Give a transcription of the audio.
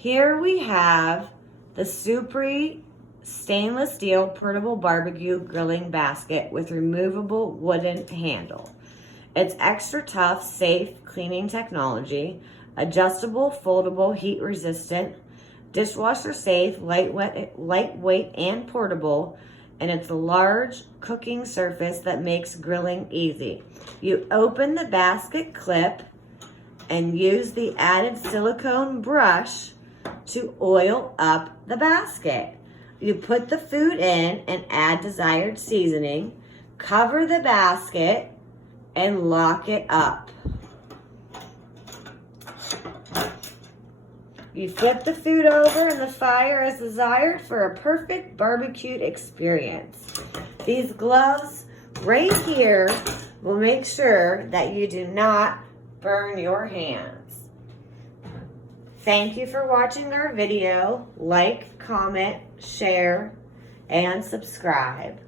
Here we have the Supri stainless steel portable barbecue grilling basket with removable wooden handle. It's extra tough, safe cleaning technology, adjustable, foldable, heat resistant, dishwasher safe, lightweight and portable, and it's a large cooking surface that makes grilling easy. You open the basket clip and use the added silicone brush to oil up the basket. You put the food in and add desired seasoning, cover the basket, and lock it up. You flip the food over in the fire as desired for a perfect barbecued experience. These gloves right here will make sure that you do not burn your hands. Thank you for watching our video. Like, comment, share, and subscribe.